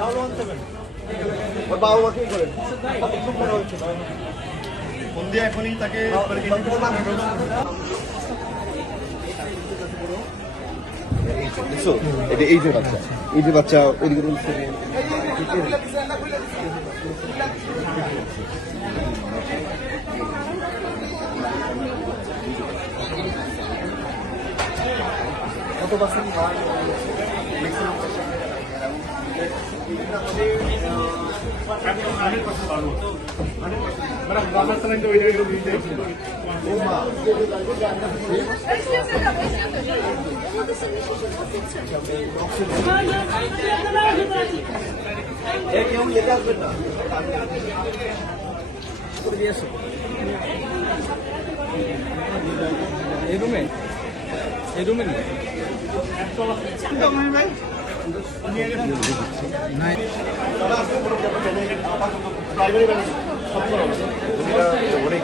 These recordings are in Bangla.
ওর বাবা মাকেই করেন কতক্ষণ মনে হচ্ছে ফোন এখনই তাকে এই যে বাচ্চা। এই যে বাচ্চা ওইদিকে কত পার্সেন্ট हंड्रेड परसेंट आलू मेरा गाना सलन जो इधर इधर बीते एक हम लेकर बेटा यस ये रूम है? ये रूम है অনেক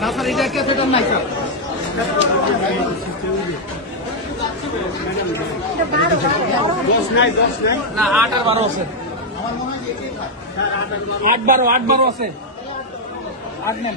না স্যার এটা ক্যাথেটার নাই স্যার না, আট আর বারো আছে। আট বারো আট বারো আছে। আট নেন।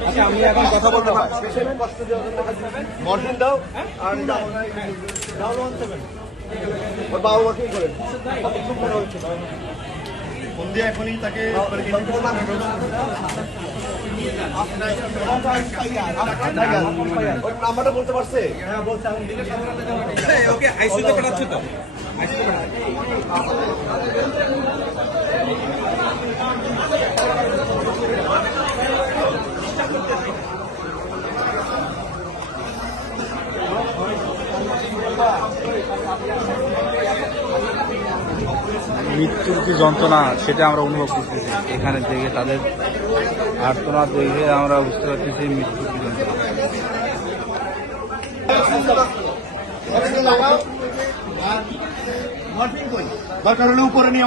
আচ্ছা আমি এখন কথা বলতে পারি মরফিন দাও আর ওর বাবা মাকেই করেন? ফোন এখনই তাকে মানে কি- ওর নাম্বারটা বলতে পারছে? ওকে আইসিউতে পাঠাচ্ছে তো? মৃত্যুর যে যন্ত্রণা, সেটা আমরা অনুভব করতেছি। এখানে থেকে তাদের আর্তনা দেখে আমরা বুঝতে পারতেছি মৃত্যুর কি যন্ত্রণা। উপরে নিয়ে